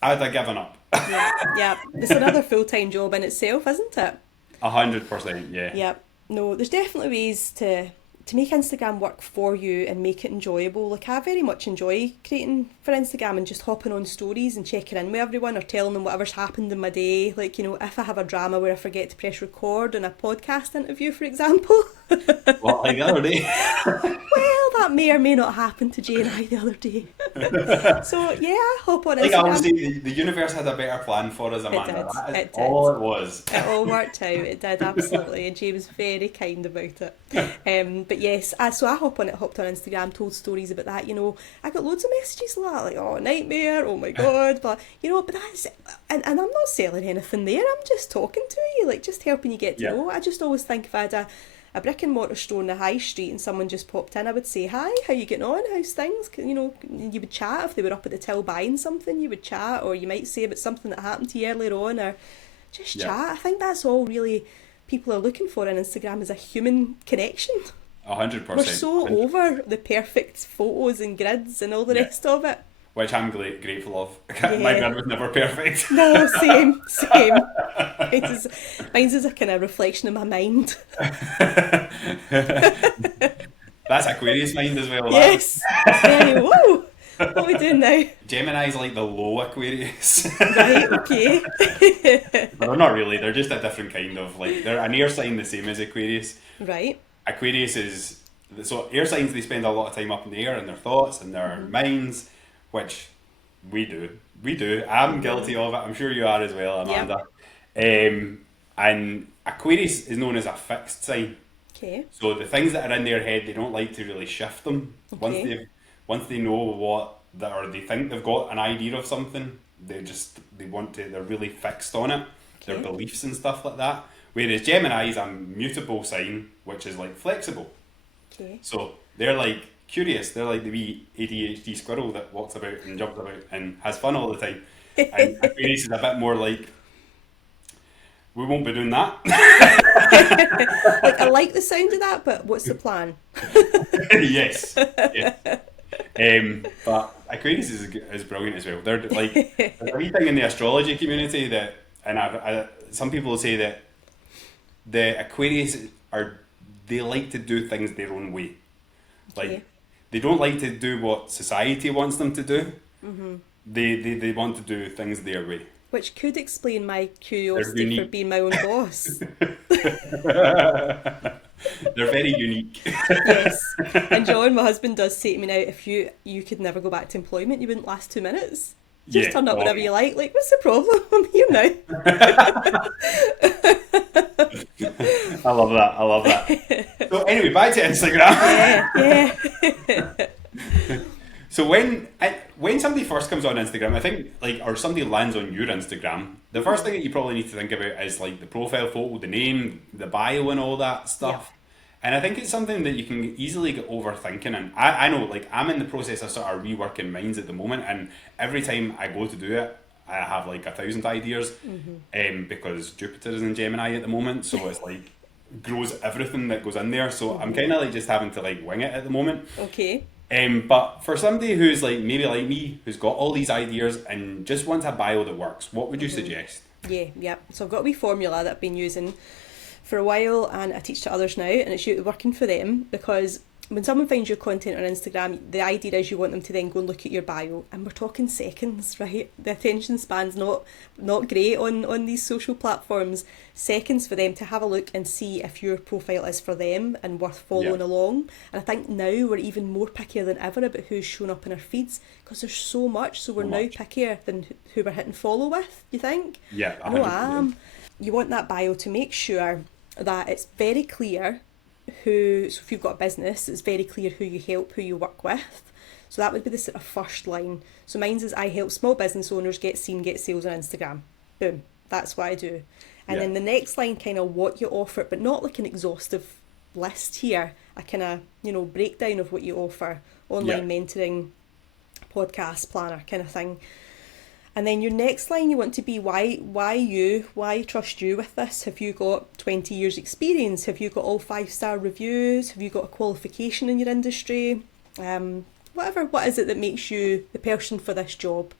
I'd have given up. Yeah. It's another full-time job in itself, isn't it? 100%, yeah. Yep. No, there's definitely ways to to make Instagram work for you and make it enjoyable, like I very much enjoy creating for Instagram and just hopping on stories and checking in with everyone or telling them whatever's happened in my day. Like, you know, if I have a drama where I forget to press record on a podcast interview, for example. Well, like the other day. Well, that may or may not happen to Jay and I the other day. So yeah, I hop on Instagram. Like I always say, the universe had a better plan for us, Amanda. That is It did. all it was. It all worked out. It did, absolutely. And Jay was very kind about it. But yes, so I hopped on Instagram, told stories about that. You know, I got loads of messages like that, like, oh, nightmare, oh my god, but you know, but that's, and I'm not selling anything there. I'm just talking to you, like just helping you get to know. I just always think if I had a brick and mortar store in the high street and someone just popped in, I would say, hi, how you getting on, how's things? You know, you would chat. If they were up at the till buying something, you would chat, or you might say about something that happened to you earlier on, or just chat. I think that's all really people are looking for on Instagram, is a human connection. 100%. We're so 100%. Over the perfect photos and grids and all the rest of it. Which I'm grateful of. My grid was never perfect. No, same. Mine's is a kind of reflection of my mind. That's Aquarius mind as well. Yes. Very, whoa. What are we doing now? Gemini's like the low Aquarius. Right, okay. But they're not really. They're just a different kind of, like, they're an air sign the same as Aquarius. Right. Aquarius is, so air signs, they spend a lot of time up in the air in their thoughts and their minds, which we do. I'm guilty of it. I'm sure you are as well, Amanda. Yep. And Aquarius is known as a fixed sign. Okay. So the things that are in their head, they don't like to really shift them. Okay. Once they know or they think they've got an idea of something, they're really fixed on it. Okay. Their beliefs and stuff like that. Whereas Gemini is a mutable sign, which is like flexible. Okay. So they're like curious. They're like the wee ADHD squirrel that walks about and jumps about and has fun all the time. And Aquarius is a bit more like, we won't be doing that. Like, I like the sound of that, but what's the plan? Yes. But Aquarius is brilliant as well. They're like, there's a wee thing in the astrology community that, and some people say that the Aquarius they like to do things their own way. Like, they don't like to do what society wants them to do. Mm-hmm. They want to do things their way. Which could explain my curiosity for being my own boss. They're very unique. Yes. And John, my husband, does say to me now, if you could never go back to employment, you wouldn't last 2 minutes. Just turn up whenever you like. Like, what's the problem? I'm here now. I love that. So anyway, back to Instagram. Yeah. So when somebody first comes on Instagram, I think, like, or somebody lands on your Instagram, the first thing that you probably need to think about is like the profile photo, the name, the bio and all that stuff. Yeah. And I think it's something that you can easily get overthinking. And I know, like, I'm in the process of sort of reworking minds at the moment, and every time I go to do it, I have like 1,000 ideas, because Jupiter is in Gemini at the moment, so it's like grows everything that goes in there. So I'm kind of like just having to like wing it at the moment. Okay. But for somebody who's like maybe like me, who's got all these ideas and just wants a bio that works, what would you suggest? Yeah. So I've got a wee formula that I've been using for a while, and I teach to others now, and it's working for them, because when someone finds your content on Instagram, the idea is you want them to then go and look at your bio, and we're talking seconds, right? The attention span's not great on these social platforms. Seconds for them to have a look and see if your profile is for them and worth following along. And I think now we're even more pickier than ever about who's shown up in our feeds, because there's so much, so we're now pickier than who we're hitting follow with, you think? Yeah, 100%. I know I am. You want that bio to make sure that it's very clear so if you've got a business, it's very clear who you help, who you work with. So that would be the sort of first line. So mine's is, I help small business owners get seen, get sales on Instagram. Boom. That's what I do. And then the next line, kind of what you offer, but not like an exhaustive list here. A kind of, breakdown of what you offer. Online mentoring, podcast, planner kind of thing. And then your next line, you want to be why trust you with this? Have you got 20 years experience? Have you got all 5-star reviews? Have you got a qualification in your industry? What is it that makes you the person for this job?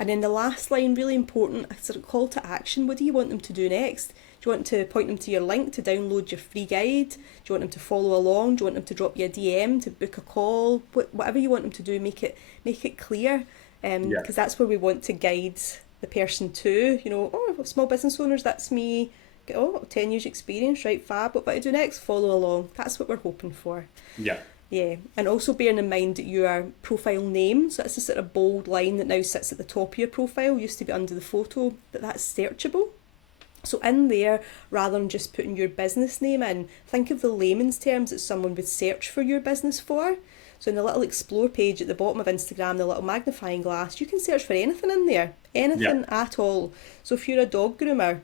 And then the last line, really important, a sort of call to action. What do you want them to do next? you want to point them to your link to download your free guide? Do you want them to follow along? Do you want them to drop you a DM to book a call? Whatever you want them to do, make it clear, because that's where we want to guide the person to. You know, oh, small business owners, that's me. Oh, 10 years experience, right, fab. What I do next? Follow along. That's what we're hoping for. Yeah. Yeah, and also bearing in mind that your profile name, so that's a sort of bold line that now sits at the top of your profile, used to be under the photo, but that's searchable. So in there, rather than just putting your business name in, think of the layman's terms that someone would search for your business for. So in the little explore page at the bottom of Instagram, the little magnifying glass, you can search for anything in there, anything at all. So if you're a dog groomer,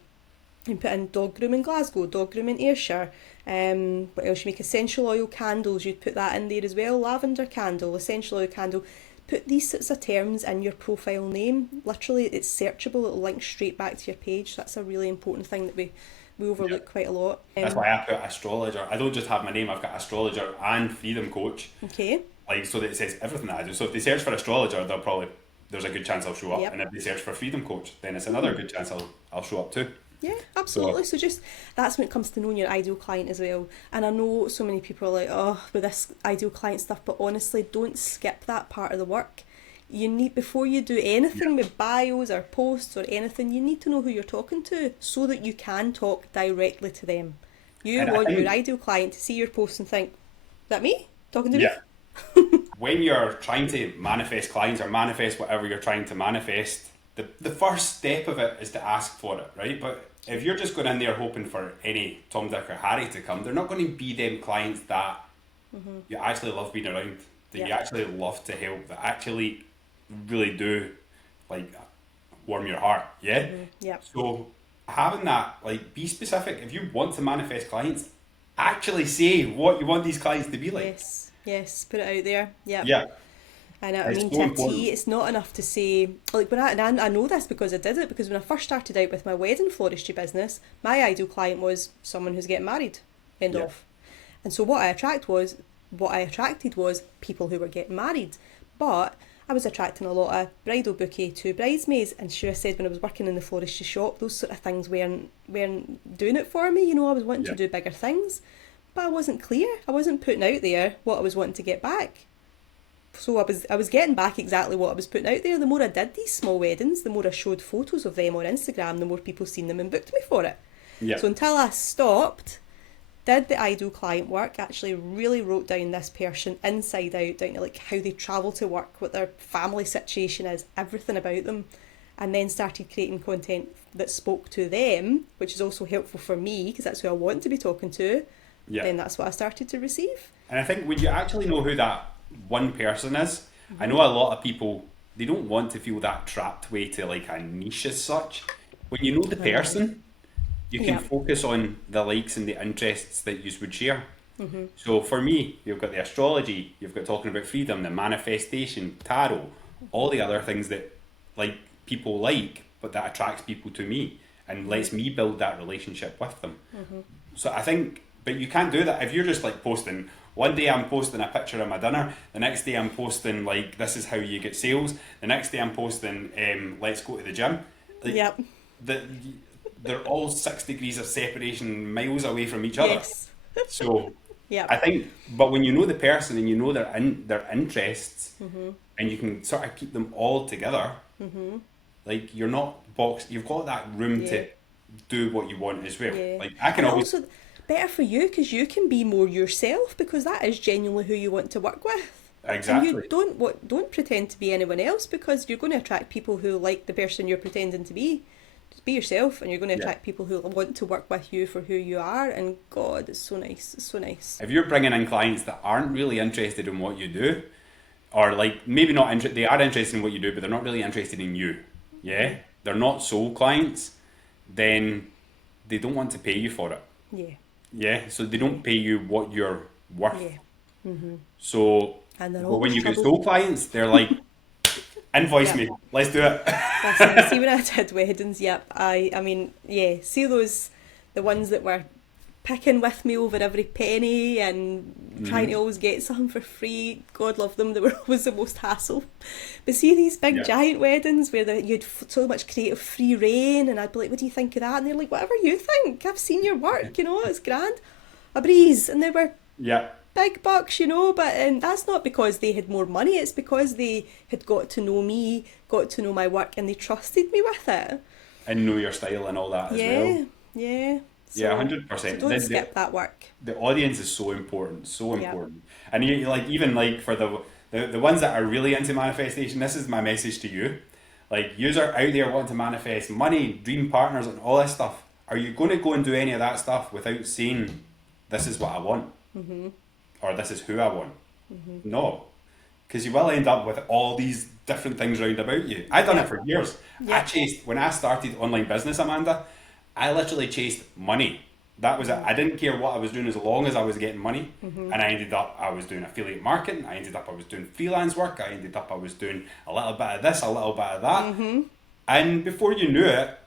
you can put in dog grooming Glasgow, dog grooming Ayrshire. What else? You make essential oil candles, you'd put that in there as well. Lavender candle, essential oil candle. Put these sorts of terms in your profile name. Literally, it's searchable. It'll link straight back to your page. That's a really important thing that we overlook quite a lot. That's why I put astrologer. I don't just have my name, I've got astrologer and freedom coach. Okay. Like, so that it says everything that I do. So if they search for astrologer, there's a good chance I'll show up. Yep. And if they search for freedom coach, then it's another good chance I'll show up too. Yeah, absolutely. So just, that's when it comes to knowing your ideal client as well. And I know so many people are like, oh, with this ideal client stuff, but honestly, don't skip that part of the work. You need, before you do anything with bios or posts or anything, you need to know who you're talking to so that you can talk directly to them. You want your ideal client to see your post and think, is that me? Talking to me? When you're trying to manifest clients or manifest whatever you're trying to manifest, the first step of it is to ask for it, right? But if you're just going in there hoping for any Tom, Dick or Harry to come, they're not going to be them clients that you actually love being around, that you actually love to help, that actually really do like warm your heart, So having that, like, be specific. If you want to manifest clients, actually say what you want these clients to be like. Yes, put it out there. Yeah. And I mean, to a T, it's not enough to say, like, when I know this because I did it, because when I first started out with my wedding floristry business, my ideal client was someone who's getting married, end of. And so what I attracted was people who were getting married. But I was attracting a lot of bridal bouquet to bridesmaids, and sure, I said when I was working in the floristry shop, those sort of things weren't doing it for me. You know, I was wanting to do bigger things, but I wasn't clear. I wasn't putting out there what I was wanting to get back. So I was getting back exactly what I was putting out there. The more I did these small weddings, the more I showed photos of them on Instagram, the more people seen them and booked me for it. So until I stopped, did the ideal client work, actually really wrote down this person inside out, down to like how they travel to work, what their family situation is, everything about them, and then started creating content that spoke to them, which is also helpful for me because that's who I want to be talking to, then that's what I started to receive. And I think when you actually know who that one person is, I know a lot of people, they don't want to feel that trapped way to like a niche as such. When you know the person, you can focus on the likes and the interests that you would share. So for me, you've got the astrology, you've got talking about freedom, the manifestation, tarot, all the other things that like people like, but that attracts people to me and lets me build that relationship with them. So I think, but you can't do that if you're just like posting. One day I'm posting a picture of my dinner, the next day I'm posting like, this is how you get sales, the next day I'm posting, let's go to the gym. Like, they're all 6 degrees of separation, miles away from each other. So I think, but when you know the person and you know their interests, and you can sort of keep them all together, like you're not boxed, you've got that room to do what you want as well. Like I can always... Also, better for you because you can be more yourself, because that is genuinely who you want to work with. Exactly. And you don't pretend to be anyone else, because you're going to attract people who like the person you're pretending to be. Just be yourself, and you're going to attract people who want to work with you for who you are. And God, it's so nice. It's so nice. If you're bringing in clients that aren't really interested in what you do, or like maybe not interested, they are interested in what you do, but they're not really interested in you. Yeah, they're not soul clients. Then they don't want to pay you for it. Yeah, so they don't pay you what you're worth. So but when you get soul clients, they're like, invoice me, let's do it. Listen, see when I did weddings, I mean, see the ones that were picking with me over every penny and trying to always get something for free. God love them, they were always the most hassle. But see these big giant weddings where you had so much creative free reign, and I'd be like, what do you think of that? And they're like, whatever you think, I've seen your work, you know, it's grand. A breeze. And they were big bucks, you know, but that's not because they had more money, it's because they had got to know me, got to know my work, and they trusted me with it. And know your style and all that as well. Yeah. So, 100%. So don't skip that work. The audience is so important, important. And you like, even like for the ones that are really into manifestation, this is my message to you. Like, yous are out there wanting to manifest money, dream partners, and all this stuff. Are you going to go and do any of that stuff without saying, this is what I want? Or this is who I want? No. Because you will end up with all these different things round about you. I've done it for years. When I started online business, Amanda, I literally chased money. That was it. I didn't care what I was doing as long as I was getting money. And I ended up, I was doing affiliate marketing. I ended up, I was doing freelance work. I ended up, I was doing a little bit of this, a little bit of that. And before you knew it,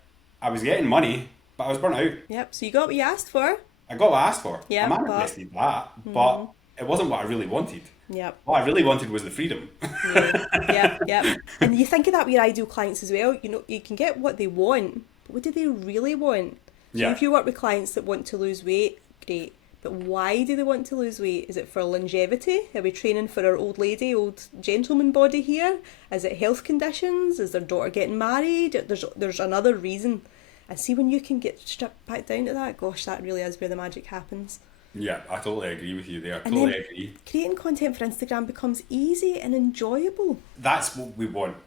I was getting money, but I was burnt out. Yep, so you got what you asked for. I got what I asked for. Yep, I manifested that, but it wasn't what I really wanted. Yep. What I really wanted was the freedom. Yeah. And you think of that with your ideal clients as well. You know, you can get what they want, but what do they really want? So if you work with clients that want to lose weight, great. But why do they want to lose weight? Is it for longevity? Are we training for our old lady, old gentleman body here? Is it health conditions? Is their daughter getting married? There's another reason. And see, when you can get stripped back down to that, gosh, that really is where the magic happens. Yeah, I totally agree with you there. Totally agree. Creating content for Instagram becomes easy and enjoyable. That's what we want.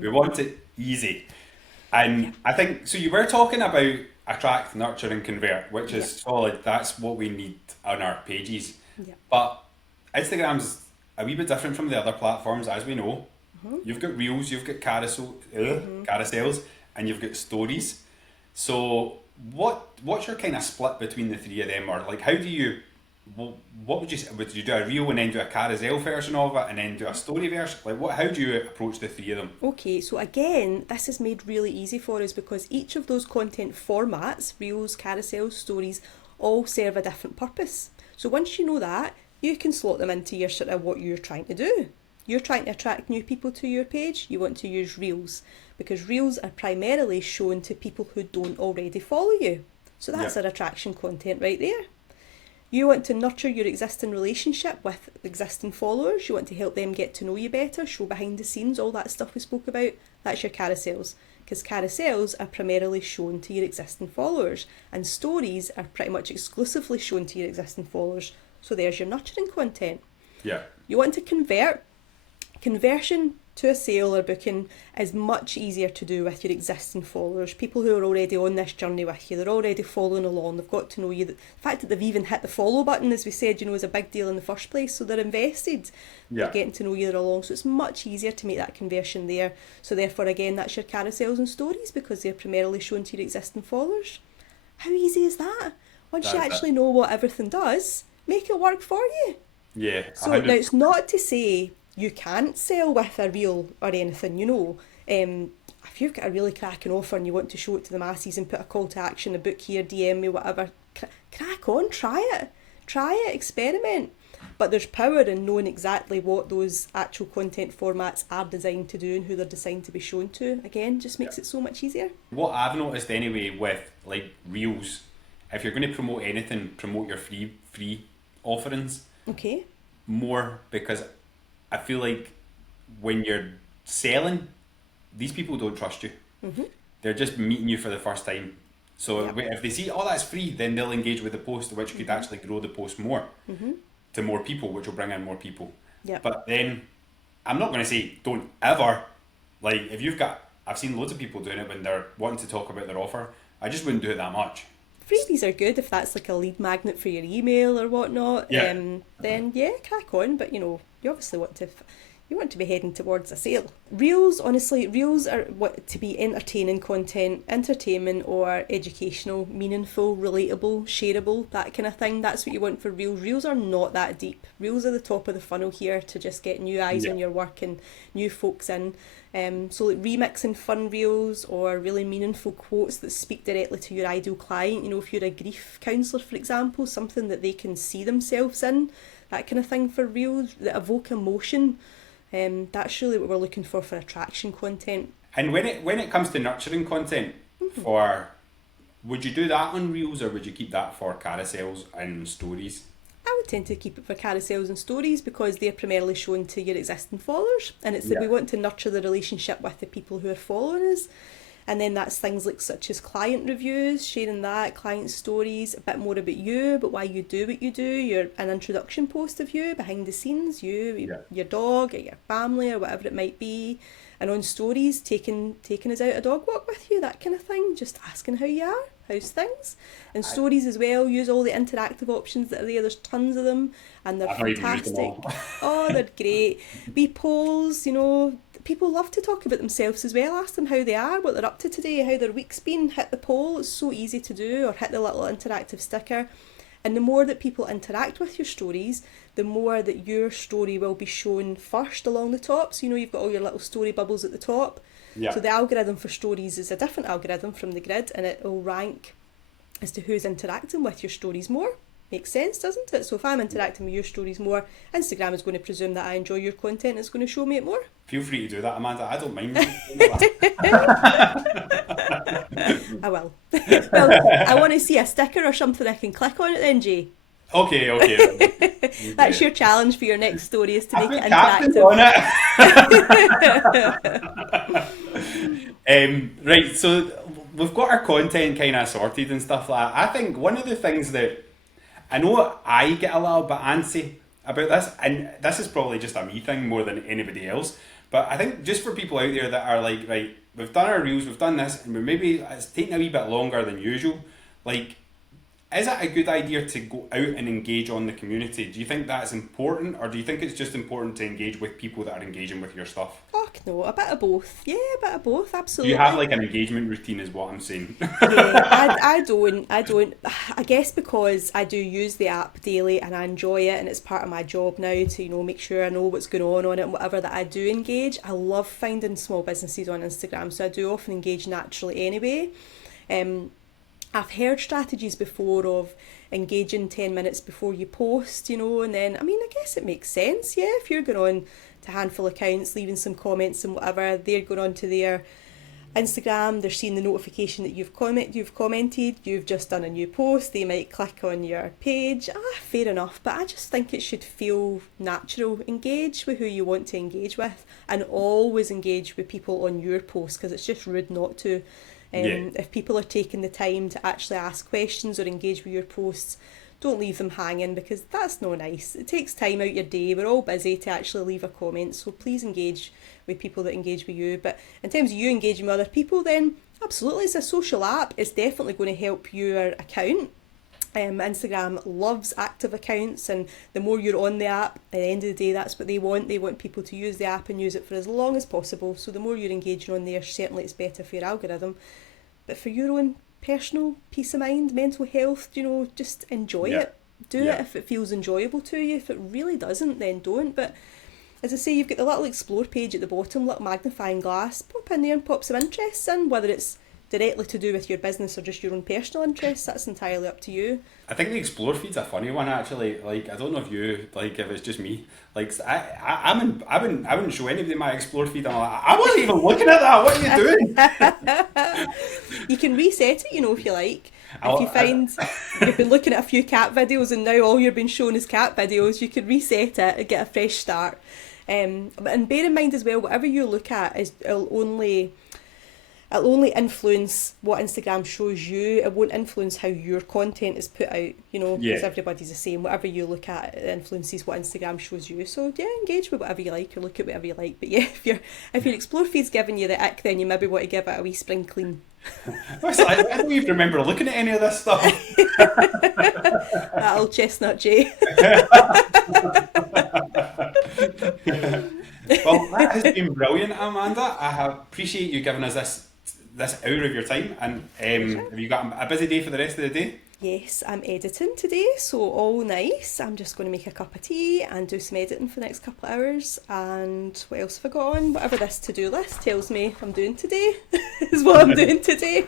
We want it easy. And I think, so you were talking about attract, nurture and convert, which is solid. That's what we need on our pages. But Instagram's a wee bit different from the other platforms, as we know. You've got reels, you've got carousels, and you've got stories. So what's your kind of split between the three of them? Or like, how do you, what would you say? Would you do a reel and then do a carousel version of it and then do a story version? Like, how do you approach the three of them? Okay, so again, this is made really easy for us because each of those content formats, reels, carousels, stories, all serve a different purpose. So once you know that, you can slot them into your sort of what you're trying to do. You're trying to attract new people to your page, you want to use reels, because reels are primarily shown to people who don't already follow you. So that's our attraction content right there. You want to nurture your existing relationship with existing followers. You want to help them get to know you better, show behind the scenes, all that stuff we spoke about. That's your carousels, because carousels are primarily shown to your existing followers and stories are pretty much exclusively shown to your existing followers. So there's your nurturing content. Yeah. You want to convert. Conversion to a sale or booking is much easier to do with your existing followers, people who are already on this journey with you. They're already following along, they've got to know you. The fact that they've even hit the follow button, as we said, you know, is a big deal in the first place, so they're invested. They're getting to know you along, so it's much easier to make that conversion there. So therefore, again, that's your carousels and stories, because they're primarily shown to your existing followers. How easy is that? Once you actually know what everything does, make it work for you. Yeah. So now, it's not to say you can't sell with a reel or anything, you know. If you've got a really cracking offer and you want to show it to the masses and put a call to action, a book here, DM me, whatever, crack on, try it, experiment. But there's power in knowing exactly what those actual content formats are designed to do and who they're designed to be shown to. Again, just makes it so much easier. What I've noticed anyway with like reels, if you're going to promote anything, promote your free offerings. Okay. More, because I feel like when you're selling, these people don't trust you. They're just meeting you for the first time. So if they see, oh, that's free, then they'll engage with the post, which could actually grow the post more to more people, which will bring in more people. But then I'm not going to say don't ever, like if you've got, I've seen loads of people doing it when they're wanting to talk about their offer. I just wouldn't do it that much. Freebies are good if that's like a lead magnet for your email or whatnot. Then crack on. But you know, you obviously want to be heading towards a sale. Reels, honestly, reels are what to be entertaining content, entertainment or educational, meaningful, relatable, shareable, that kind of thing. That's what you want for reels. Reels are not that deep. Reels are the top of the funnel here to just get new eyes on your work and new folks in. So like remixing fun reels or really meaningful quotes that speak directly to your ideal client. You know, if you're a grief counsellor, for example, something that they can see themselves in, that kind of thing for reels that evoke emotion. That's really what we're looking for attraction content. And when it comes to nurturing content, would you do that on reels, or would you keep that for carousels and stories? I would tend to keep it for carousels and stories because they're primarily shown to your existing followers, and it's that we want to nurture the relationship with the people who are following us. And then that's things like such as client reviews, sharing that, client stories, a bit more about you, about why you do what you do, an introduction post of you, behind the scenes, your dog, or your family, or whatever it might be. And on stories, taking us out a dog walk with you, that kind of thing, just asking how you are, how's things. And stories as well, use all the interactive options that are there, there's tons of them, and they're fantastic. Oh, they're great. Wee polls, people love to talk about themselves as well. Ask them how they are, what they're up to today, how their week's been. Hit the poll, it's so easy to do, or hit the little interactive sticker. And the more that people interact with your stories, the more that your story will be shown first along the top. So you've got all your little story bubbles at the top. Yeah. So the algorithm for stories is a different algorithm from the grid, and it will rank as to who's interacting with your stories more. Makes sense, doesn't it? So if I'm interacting with your stories more, Instagram is going to presume that I enjoy your content and it's going to show me it more. Feel free to do that, Amanda. I don't mind. I will. Well, I want to see a sticker or something I can click on it then, Jay. Okay. That's your challenge for your next story, is to make it interactive. Right, so we've got our content kind of sorted and stuff like that. I think one of the things that I know I get a little bit antsy about this, and this is probably just a me thing more than anybody else, but I think just for people out there that are like, right, we've done our reels, we've done this, and maybe it's taking a wee bit longer than usual, like, is it a good idea to go out and engage on the community? Do you think that's important, or do you think it's just important to engage with people that are engaging with your stuff? Fuck no, a bit of both. Yeah, a bit of both, absolutely. Do you have like an engagement routine is what I'm saying? Yeah, I don't. I guess because I do use the app daily and I enjoy it, and it's part of my job now to, make sure I know what's going on it and whatever, that I do engage. I love finding small businesses on Instagram, so I do often engage naturally anyway. I've heard strategies before of engaging 10 minutes before you post, and then, I guess it makes sense, yeah, if you're going on to a handful of accounts, leaving some comments and whatever, they're going on to their Instagram, they're seeing the notification that you've commented, you've just done a new post, they might click on your page, fair enough, but I just think it should feel natural. Engage with who you want to engage with, and always engage with people on your post, because it's just rude not to. If people are taking the time to actually ask questions or engage with your posts, don't leave them hanging, because that's not nice. It takes time out your day. We're all busy to actually leave a comment, so please engage with people that engage with you. But in terms of you engaging with other people, then absolutely, it's a social app. It's definitely going to help your account. Instagram loves active accounts, and the more you're on the app, at the end of the day, that's what they want. They want people to use the app and use it for as long as possible. So the more you're engaging on there, certainly it's better for your algorithm. But for your own personal peace of mind, mental health, just enjoy it. Do it if it feels enjoyable to you. If it really doesn't, then don't. But as I say, you've got the little explore page at the bottom, little magnifying glass. Pop in there and pop some interests in, whether it's directly to do with your business or just your own personal interests. That's entirely up to you. I think the explore feed's a funny one, actually. Like, I don't know if you, like, if it's just me. Like, I wouldn't show anybody my explore feed. I'm like, I wasn't even looking at that. What are you doing? You can reset it, if you like. If you find you've been looking at a few cat videos and now all you're being shown is cat videos, you can reset it and get a fresh start. And bear in mind as well, whatever you look at it'll only influence what Instagram shows you. It won't influence how your content is put out, because everybody's the same. Whatever you look at, it influences what Instagram shows you. So yeah, engage with whatever you like or look at whatever you like. But yeah, if your explore feed's giving you the ick, then you maybe want to give it a wee spring clean. I don't even remember looking at any of this stuff. That old chestnut, Jay. Well, that has been brilliant, Amanda. I appreciate you giving us this hour of your time. And have you got a busy day for the rest of the day? Yes, I'm editing today, so all nice. I'm just going to make a cup of tea and do some editing for the next couple of hours. And what else have I got on? Whatever this to-do list tells me I'm doing today is what I'm doing today.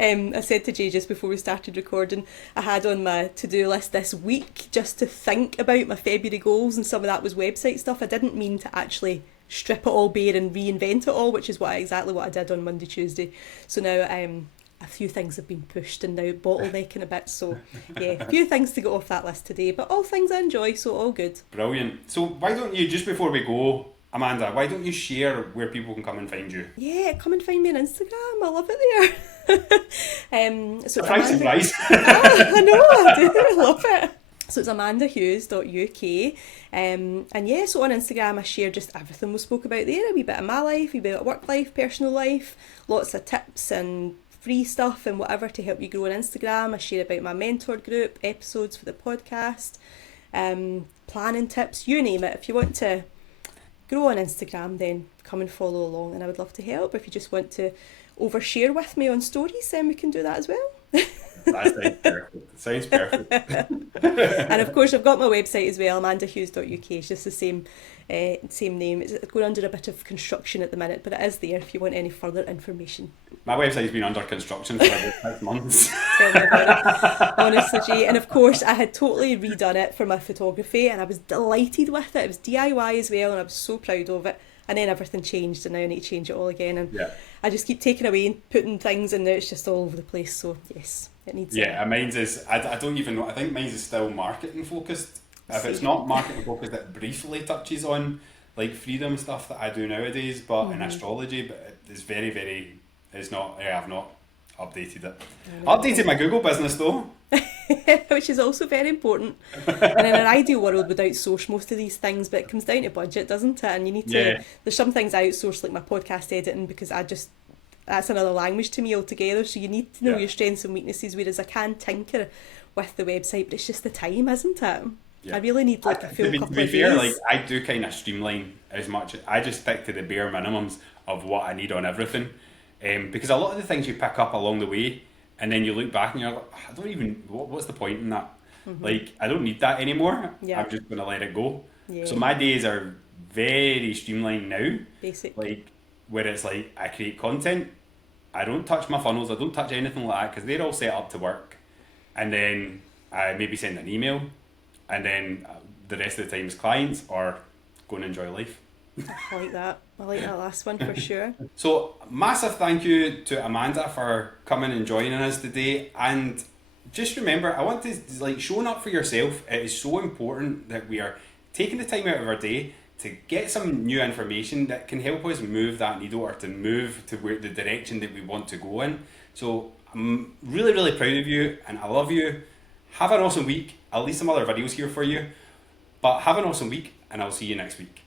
I said to Jay just before we started recording, I had on my to-do list this week just to think about my February goals, and some of that was website stuff. I didn't mean to actually strip it all bare and reinvent it all, which is exactly what I did on Monday, Tuesday. So now a few things have been pushed and now bottlenecking a bit, so yeah, a few things to get off that list today, but all things I enjoy, so all good. Brilliant. So why don't you, just before we go, Amanda, why don't you share where people can come and find you? Yeah, come and find me on Instagram, I love it there. Surprise. I know, I do, I love it. So it's amandahughes.uk, and yeah, so on Instagram I share just everything we spoke about there, a wee bit of my life, a wee bit of work life, personal life, lots of tips and free stuff and whatever to help you grow on Instagram. I share about my mentor group, episodes for the podcast, planning tips, you name it. If you want to grow on Instagram, then come and follow along, and I would love to help. If you just want to overshare with me on stories, then we can do that as well. That sounds perfect. And of course I've got my website as well, amandahughes.uk. It's just the same name. It's going under a bit of construction at the minute, but it is there if you want any further information. My website's been under construction for about 6 months. Tell me about it, honestly, Jay. And of course I had totally redone it for my photography, and I was delighted with it. It was DIY as well, and I was so proud of it. And then everything changed, and now I need to change it all again. And yeah. I just keep taking away and putting things, and now it's just all over the place. So yes, it needs. Yeah, mine's is. I don't even know. I think mine's is still marketing focused. If it's not marketing focused, it briefly touches on like freedom stuff that I do nowadays, but in astrology, but it's very, very. It's not. I've not updated it. Updated my Google business though. Which is also very important. And in an ideal world, would outsource most of these things, but it comes down to budget, doesn't it? And you need to. Yeah. There's some things I outsource, like my podcast editing, because that's another language to me altogether. So you need to know your strengths and weaknesses. Whereas I can tinker with the website, but it's just the time, isn't it? Yeah. I really need like a full couple of days. To be fair, like I do kind of streamline as much. I just stick to the bare minimums of what I need on everything, because a lot of the things you pick up along the way. And then you look back and you're like, I don't even, what's the point in that? Mm-hmm. Like, I don't need that anymore. Yeah. I'm just going to let it go. Yeah. So my days are very streamlined now. Basic. Like, where it's like, I create content, I don't touch my funnels, I don't touch anything like that, because they're all set up to work. And then I maybe send an email, and then the rest of the time is clients or go and enjoy life. I like that. I like that last one for sure. So massive thank you to Amanda for coming and joining us today. And just remember, I want to like showing up for yourself. It is so important that we are taking the time out of our day to get some new information that can help us move that needle or to move to the direction that we want to go in. So I'm really, really proud of you and I love you. Have an awesome week. I'll leave some other videos here for you. But have an awesome week and I'll see you next week.